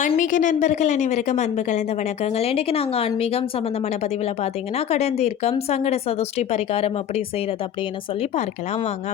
ஆன்மீக நண்பர்கள் அனைவருக்கும் அன்பு கலந்த வணக்கங்கள். இன்னைக்கு நாங்கள் ஆன்மீகம் சம்மந்தமான பதிவில் பார்த்தீங்கன்னா கடன் தீர்க்கம் சங்கட சதுஷ்டி பரிகாரம் அப்படி செய்கிறது அப்படின்னு சொல்லி பார்க்கலாம். வாங்க.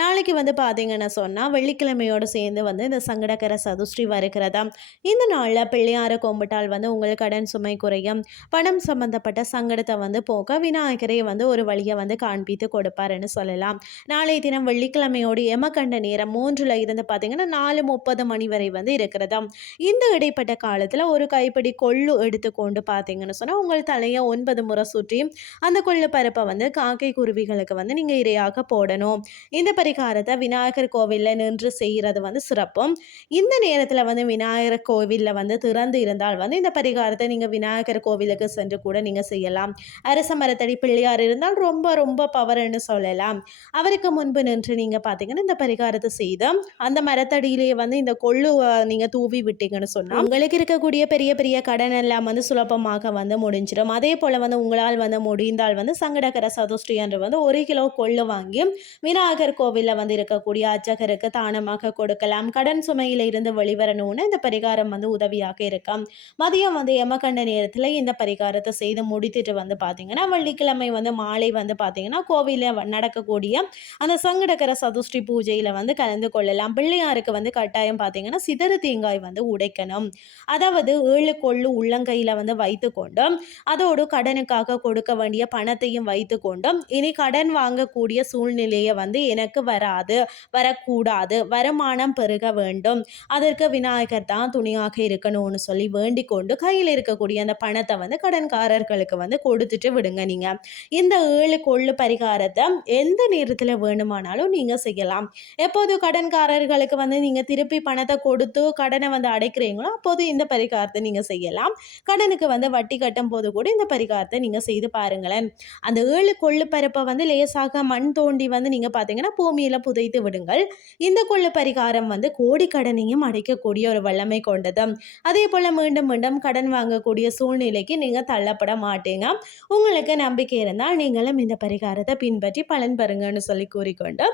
நாளைக்கு வந்து பார்த்தீங்கன்னு சொன்னால் வெள்ளிக்கிழமையோடு சேர்ந்து வந்து இந்த சங்கடகர சதுஷ்டி வருகிறதா? இந்த நாளில் பிள்ளையார கும்பிட்டால் வந்து உங்கள் கடன் சுமை குறையும். பணம் சம்மந்தப்பட்ட சங்கடத்தை வந்து போக்க விநாயகரை வந்து ஒரு வழியை வந்து காண்பித்து கொடுப்பாருன்னு சொல்லலாம். நாளைய தினம் வெள்ளிக்கிழமையோடு எமக்கண்ட நேரம் மூன்றில் இருந்து பார்த்தீங்கன்னா நாலு முப்பது மணி வரை வந்து இருக்கிறதா? இந்த அப்படிப்பட்ட காலத்தில் ஒரு கைப்பிடி கொள்ளு எடுத்துக்கொண்டு பார்த்தீங்கன்னு சொன்னால் உங்கள் தலையை ஒன்பது முறை சுற்றி அந்த கொள்ளு பருப்பை வந்து காக்கை குருவிகளுக்கு வந்து நீங்கள் இரையாக போடணும். இந்த பரிகாரத்தை விநாயகர் கோவிலில் நின்று செய்கிறது வந்து சிறப்பும். இந்த நேரத்தில் வந்து விநாயகர் கோவிலில் வந்து திறந்து இருந்தால் வந்து இந்த பரிகாரத்தை நீங்கள் விநாயகர் கோவிலுக்கு சென்று கூட நீங்கள் செய்யலாம். அரச மரத்தடி பிள்ளையார் இருந்தால் ரொம்ப ரொம்ப பவர்னு சொல்லலாம். அவருக்கு முன்பு நின்று நீங்கள் பார்த்தீங்கன்னா இந்த பரிகாரத்தை செய்து அந்த மரத்தடியிலேயே வந்து இந்த கொள்ளு நீங்கள் தூவி விட்டீங்கன்னு சொன்னால் உங்களுக்கு இருக்கக்கூடிய பெரிய பெரிய கடன் எல்லாம் வந்து சுலபமாக வந்து முடிஞ்சிடும். அதே போல் வந்து உங்களால் வந்து முடிந்தால் வந்து சங்கடகர சதுஷ்டி என்று வந்து ஒரு கிலோ கொள்ளு வாங்கி விநாயகர் கோவிலில் வந்து இருக்கக்கூடிய அர்ச்சகருக்கு தானமாக கொடுக்கலாம். கடன் சுமையில் இருந்து வெளிவரணும்னு இந்த பரிகாரம் வந்து உதவியாக இருக்கும். மதியம் வந்து எமக்கண்ட நேரத்தில் இந்த பரிகாரத்தை செய்து முடித்துட்டு வந்து பார்த்தீங்கன்னா வெள்ளிக்கிழமை வந்து மாலை வந்து பார்த்தீங்கன்னா கோவிலில் நடக்கக்கூடிய அந்த சங்கடகர சதுஷ்டி பூஜையில் வந்து கலந்து கொள்ளலாம். பிள்ளையாருக்கு வந்து கட்டாயம் பார்த்தீங்கன்னா சிதறு தேங்காய் வந்து உடைக்கணும். அதாவது ஏழு கொள்ளு உள்ளங்கையில் வந்து வைத்து கொண்டும் அதோடு கடனுக்காக கொடுக்க வேண்டிய பணத்தையும் வைத்து கொண்டும் இனி கடன் வாங்கக்கூடிய சூழ்நிலையை வந்து எனக்கு வராது வரக்கூடாது வருமானம் பெருக வேண்டும். அதற்கு விநாயகர் தான் துணியாக இருக்கணும்னு சொல்லி வேண்டிக் கொண்டு கையில் இருக்கக்கூடிய அந்த பணத்தை வந்து கடன்காரர்களுக்கு வந்து கொடுத்துட்டு விடுங்க நீங்கள் இந்த ஏழு கொள்ளு பரிகாரத்தை எந்த நேரத்தில் வேணுமானாலும் நீங்கள் செய்யலாம். எப்போது கடன்காரர்களுக்கு வந்து நீங்கள் திருப்பி பணத்தை கொடுத்து கடனை வந்து அடைக்கிறீங்களோ அப்போது இந்த பரிகாரத்தை நீங்கள் செய்யலாம். கடனுக்கு வந்து வட்டி கட்டும் போது கூட இந்த பரிகாரத்தை நீங்கள் செய்து பாருங்களேன். அந்த ஏழு கொள்ளு பரப்பை வந்து லேசாக மண் தோண்டி வந்து நீங்கள் பார்த்தீங்கன்னா பூமியில் புதைத்து விடுங்கள். இந்த கொள்ளு பரிகாரம் வந்து கோடி கடனையும் அடைக்கக்கூடிய ஒரு வல்லமை கொண்டது. அதே போல் மீண்டும் மீண்டும் கடன் வாங்கக்கூடிய சூழ்நிலைக்கு நீங்கள் தள்ளப்பட மாட்டீங்க. உங்களுக்கு நம்பிக்கை இருந்தால் நீங்களும் இந்த பரிகாரத்தை பின்பற்றி பலன் பெறுங்கன்னு சொல்லி கூறிக்கொண்டு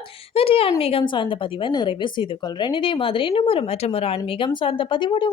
இன்றைய ஆன்மீகம் சார்ந்த பதிவை நிறைவு செய்து கொள்கிறேன் இதே மாதிரி இன்னும் ஒரு மற்றும் ஒரு ஆன்மீகம் சார்ந்த பதிவோடு